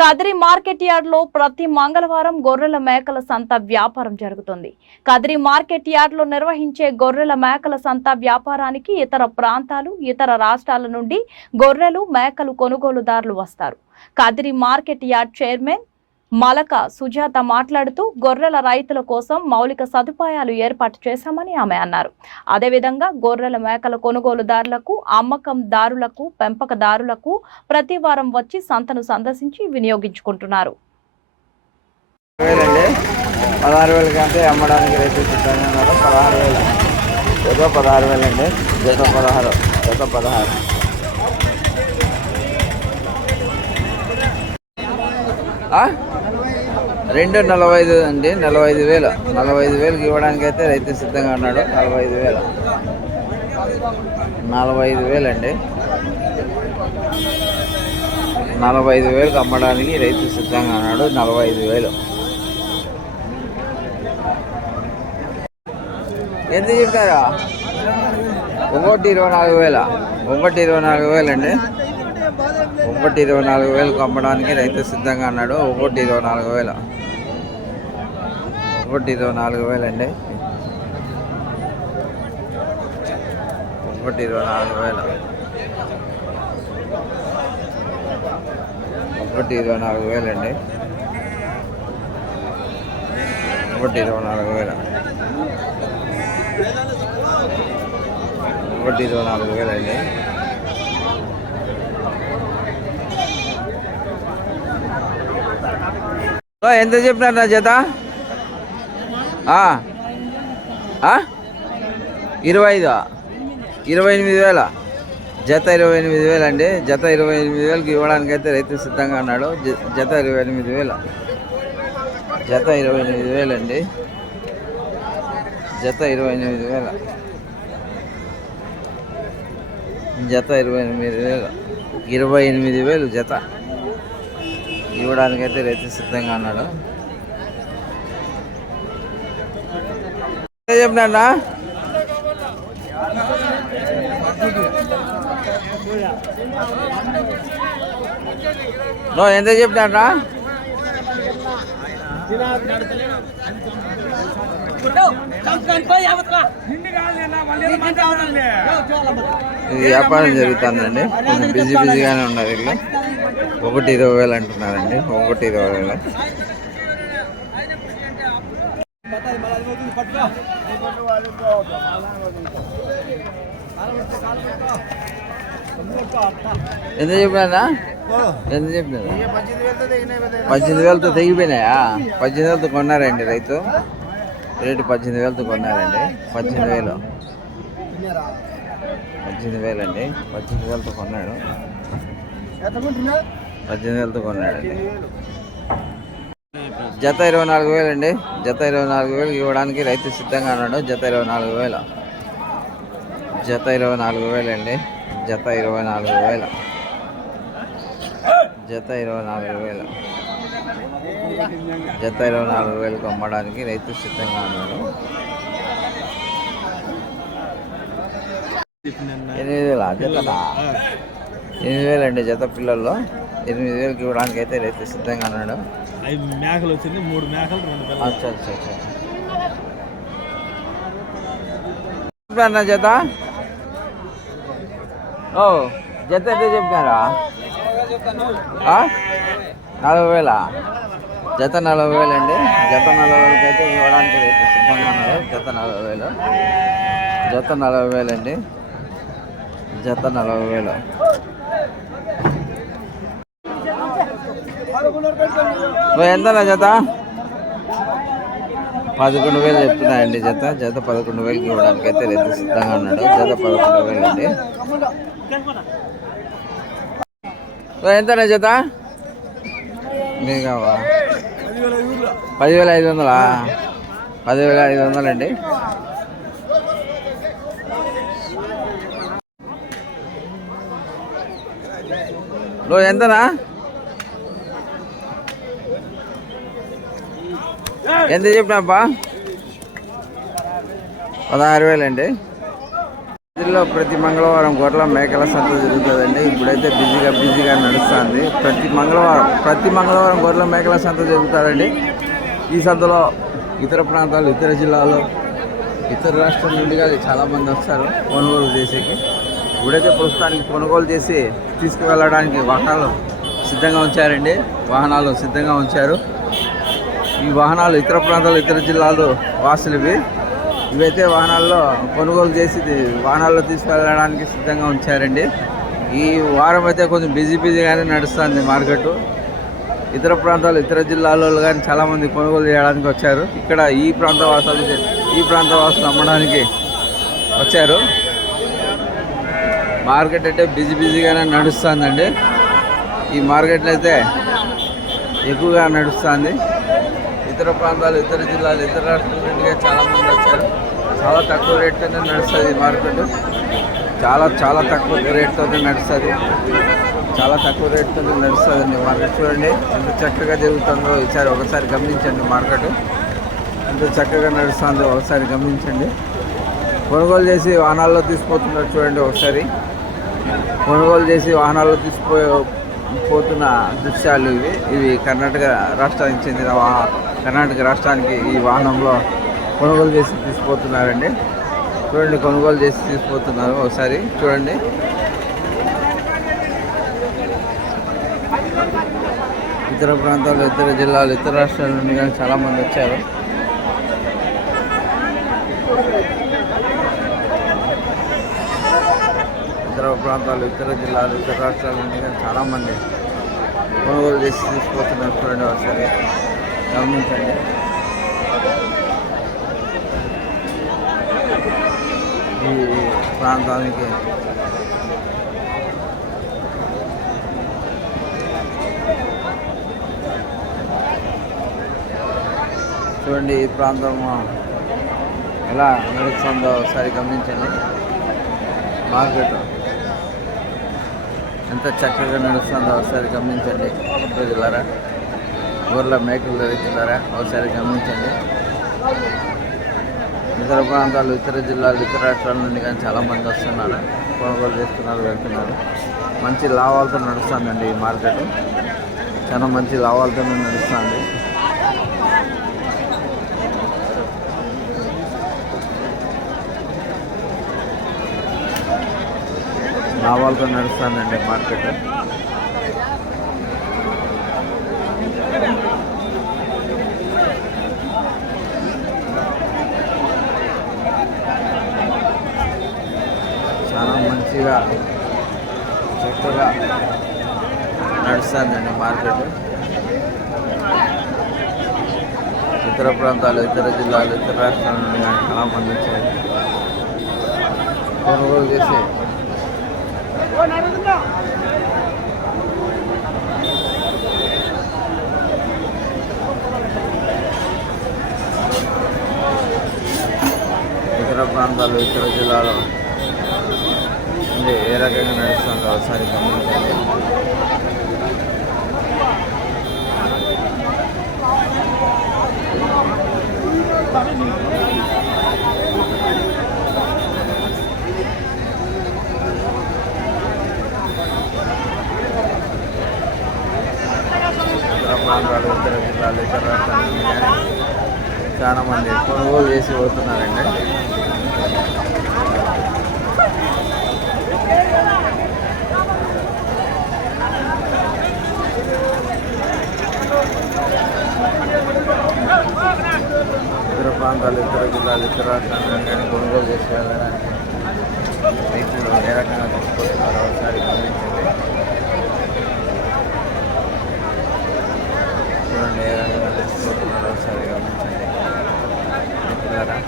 Kadiri market yard లో ప్రతి మంగళవారం గొర్రెల మేకల సంత వ్యాపారం జరుగుతుంది. కదిరి మార్కెట్ యార్డ్ లో నిర్వహించే గొర్రెల మేకల సంత వ్యాపారానికి ఇతర ప్రాంతాలు, ఇతర రాష్ట్రాల నుండి గొర్రెలు, మేకలు కొనుగోలుదారులు వస్తారు. Kadiri market yard chairman Malaka Sujatha మాట్లాడుతూ గొర్రెల రైతుల కోసం మౌలిక సదుపాయాలు ఏర్పాటు చేశామని ఆమె అన్నారు. అదేవిధంగా గొర్రెల మేకల కొనుగోలుదారులకు, అమ్మకందారులకు, పెంపకదారులకు ప్రతి వారం వచ్చి సంతను సందర్శించి వినియోగించుకుంటున్నారు. 16,000 కంటే అమ్మడానికి రైతు సిద్ధంగా ఉన్నారు. 16,000 ఏదో 16,000 అండి, జత 16. 2,45 అండి, 45,000. 45,000కి ఇవ్వడానికి అయితే రైతు సిద్ధంగా ఉన్నాడు. 45,000 అండి. 45,000కి అమ్మడానికి రైతు సిద్ధంగా ఉన్నాడు. 45,000 ఎంత చెప్పారా? 1,24,000. 1,24,000 అండి. 1,24,000కు అమ్మడానికి రైతు సిద్ధంగా ఉన్నాడు. 1,24,000 అండి. 1,24,000 అండి. 1,24,000 అండి. ఎంత చెప్పినారు నా జత? 28,000. జత 28,000 అండి. జత 28,000కి ఇవ్వడానికి అయితే రైతు సిద్ధంగా ఉన్నాడు. జత 28,000. జత 28,000 అండి. జత 28,000. జత 28,000. 28,000 జత ఇవ్వడానికైతే రైతు సిద్ధంగా ఉన్నాడు. చెప్పినా 'నో ఎంత చెప్పినా? 'ఇది వ్యాపారం జరుగుతుందండి. కొంచెం బిజీగానే ఉన్నారు వీళ్ళు. 1,20,000 అంటున్నారండి. 1,20,000. ఎంత చెప్పినా? 18,000తో తెగిపోయినాయా? 18,000తో కొన్నారండి రైతు. రేటు 18,000తో కొన్నారండి. 18,000 అండి. 18,000తో కొన్నాడు. 18,000తో కొన్నాడండి. జత 24,000 అండి. జత 24,000 ఇవ్వడానికి రైతు సిద్ధంగా ఉన్నాడు. జత 24,000. జత 24,000 అండి. జత 24,000. జత 24,000. జత 24,000కు అమ్మడానికి రైతు సిద్ధంగా ఉన్నాడు. 8,000 జతనా? 8,000 అండి. జత పిల్లల్లో 8,000కి ఇవ్వడానికి అయితే రైతు సిద్ధంగా ఉన్నాడు. 5 మేకలు వచ్చింది, 3 మేకలు, 2 పిల్లలు. అచ్చా. జత జత ఎంత చెప్పినారా? 40,000. జత 40,000 అండి. జత 40,000కి అయితే ఇవ్వడానికి రైతు సిద్ధంగా ఉన్నారు. జత 40,000. జత 40,000 అండి. జత 40,000. ఎంతనా జత? 11,000 చెప్తున్నాయండి జత. జత 11,000కి ఇవ్వడానికి అయితే రైతు సిద్ధంగా ఉన్నాడు. జత 11,000 అండి. ఎంతనా జత? మీకు కావా? 10,500. 10,500 అండి. ఎంతనా? ఎంత చెప్పినాబ్బా? 16,000 అండి. ఇందులో ప్రతి మంగళవారం గొర్రెల మేకల సంత జరుగుతుందండి. ఇప్పుడైతే బిజీగా నడుస్తుంది. ప్రతి మంగళవారం గొర్రెల మేకల సంత జరుగుతుందండి. ఈ సంతలో ఇతర ప్రాంతాలు, ఇతర జిల్లాలు, ఇతర రాష్ట్రాల నుండి కానీ చాలామంది వస్తారు కొనుగోలు చేసేకి. ఇప్పుడైతే ప్రస్తుతానికి కొనుగోలు చేసి తీసుకువెళ్ళడానికి వాహనాలు సిద్ధంగా ఉంచారు. ఈ వాహనాలు ఇతర ప్రాంతాలు, ఇతర జిల్లాలు వాసులవి. ఇవైతే వాహనాల్లో కొనుగోలు చేసి వాహనాల్లో తీసుకెళ్ళడానికి సిద్ధంగా ఉంచారండి. ఈ వారం అయితే కొంచెం బిజీగానే నడుస్తుంది మార్కెట్. ఇతర ప్రాంతాలు, ఇతర జిల్లాలో కానీ చాలామంది కొనుగోలు చేయడానికి వచ్చారు. ఇక్కడ ఈ ప్రాంత వాసులు అమ్మడానికి వచ్చారు. మార్కెట్ అయితే బిజీగానే నడుస్తుందండి. ఈ మార్కెట్లో అయితే ఎక్కువగా నడుస్తుంది. ఇతర ప్రాంతాలు, ఇతర జిల్లాలు, ఇతర రాష్ట్రాల నుండి చాలామంది వచ్చారు. చాలా తక్కువ రేట్తోనే నడుస్తుంది ఈ మార్కెట్. చాలా తక్కువ రేట్తోనే నడుస్తుంది. నడుస్తుందండి మార్కెట్. చూడండి ఎంత చక్కగా జరుగుతుందో ఒకసారి గమనించండి. మార్కెట్ ఎంత చక్కగా నడుస్తుందో ఒకసారి గమనించండి. కొనుగోలు చేసి వాహనాల్లో తీసుకుపోతున్నారు చూడండి. ఒకసారి కొనుగోలు చేసి వాహనాల్లో పోతున్న దృశ్యాలు ఇవి కర్ణాటక రాష్ట్రానికి చెందిన కర్ణాటక రాష్ట్రానికి ఈ వాహనంలో కొనుగోలు చేసి తీసుకుపోతున్నారండి. చూడండి, కొనుగోలు చేసి తీసుకుపోతున్నారు. ఒకసారి చూడండి. ఇతర ప్రాంతాలు, ఇతర జిల్లాలు, ఇతర రాష్ట్రాల నుండి కానీ చాలామంది వచ్చారు. ఇతర ప్రాంతాలు, ఇతర జిల్లాలు, ఇతర రాష్ట్రాల నుండి కానీ చాలామంది కొనుగోలు చేసి తీసుకుపోతున్నారు చూడండి. ఒకసారి గమనించండి. ఈ ప్రాంతానికి చూడండి, ఈ ప్రాంతం ఎలా నడుస్తుందో ఒకసారి గమనించండి. మార్కెట్ ఎంత చక్కగా నడుస్తుందో ఒకసారి గమనించండి. ప్రజలారా, గొర్రెల మేకలు ధరిస్తున్నారా ఒకసారి గమనించండి. ఇతర ప్రాంతాలు, ఇతర జిల్లాలు, ఇతర రాష్ట్రాల నుండి కానీ చాలామంది వస్తున్నారు, కొనుగోలు చేస్తున్నారు, వెళ్తున్నారు. మంచి లాభాలతో నడుస్తుందండి ఈ మార్కెట్. చాలా మంచి లాభాలతో నడుస్తుంది. లాభాలతో నడుస్తుందండి మార్కెట్. చాలా మంచిగా చక్కగా నడుస్తుందండి మార్కెట్. ఇతర ప్రాంతాలు, ఇతర జిల్లాలు, ఇతర రాష్ట్రాల నుండి చాలా మంది వచ్చారు కొనుగోలు చేసి ఇతర ప్రాంతాలు, ఇతర జిల్లాలో ఏ రకంగా నడుస్తుందో ఒకసారి గమనించండి. ఇతర ప్రాంతాలు, ఇతర జిల్లాలు, ఇతర రాష్ట్రాల నుండి చాలా మంది కొనుగోలు చేసి పోతున్నారండి. ఇతర ప్రాంతాలు, ఇతర జిల్లాలు, ఇతర రాష్ట్రాల నుండి కానీ కొనుగోలు చేసి వెళ్ళడానికి రైతులు ఏ రకంగా తీసుకొస్తున్నారో ఒకసారి గమనించండి. చూడండి, ఏ రకంగా తీసుకొస్తున్నారో ఒకసారి గమనించండి మిత్రులారా.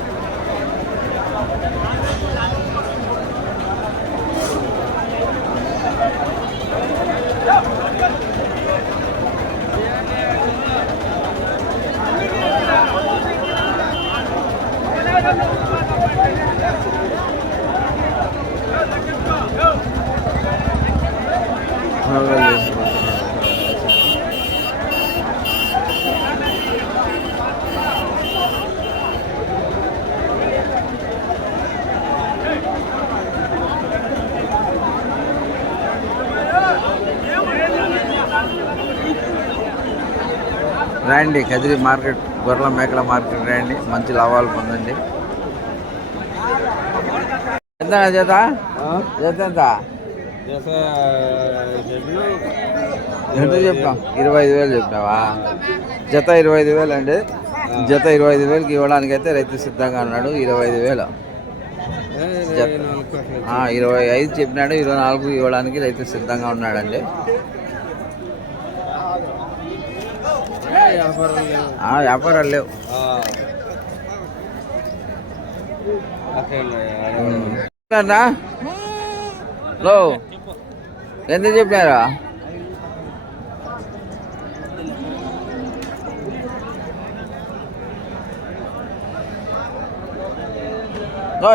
రండి కదిరి మార్కెట్ గొర్రెల మేకల మార్కెట్ రండి, మంచి లాభాలు పొందండి. ఎంత జత జత ఎంత ఎంత చెప్పినాం? 25,000 చెప్పినావా? జత 25,000 అండి. జత 25,000కి ఇవ్వడానికి అయితే రైతు సిద్ధంగా ఉన్నాడు. 25,000 జత 25 చెప్పినాడు. 24 ఇవ్వడానికి రైతు సిద్ధంగా ఉన్నాడండి. వ్యాపారాలు లేవు. లో ఎంత చెప్పినారా?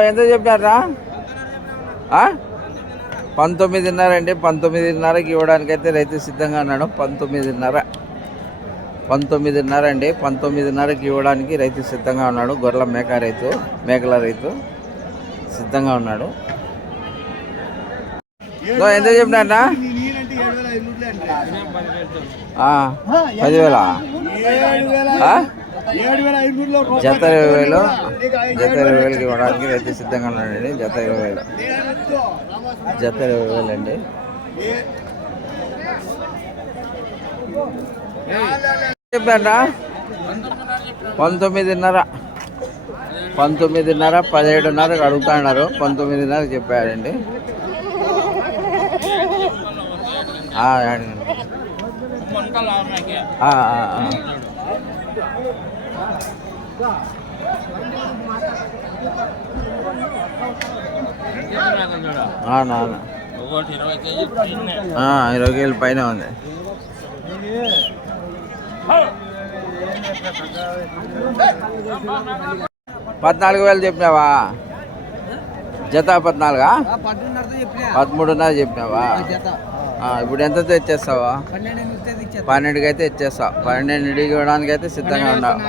ఎంత చెప్పారా? 19.5 అండి. 19.5కి ఇవ్వడానికి అయితే రైతు సిద్ధంగా ఉన్నాడు. 19.5 అండి. 19.5కి ఇవ్వడానికి రైతు సిద్ధంగా ఉన్నాడు. గొర్రెల మేకల రైతు సిద్ధంగా ఉన్నాడు. ఎంత చెప్పినారా? 10,000 జత 20,000 జత 20,000కి ఇవ్వడానికి రైతు సిద్ధంగా ఉన్నాడండి. జత 20,000 అండి. చెప్పారా? 19.5 17.5కి అడుగుతున్నారు. 19.5 చెప్పాడండి. నాన్న 20 కేజీల పైన ఉంది. 14,000 చెప్పినావా? జత 14 13.5 చెప్పినావా? ఇప్పుడు ఎంతతో ఇచ్చేస్తావా? 12కి అయితే ఇచ్చేస్తావు. 12కి ఇవ్వడానికి అయితే సిద్ధంగా ఉన్నావు.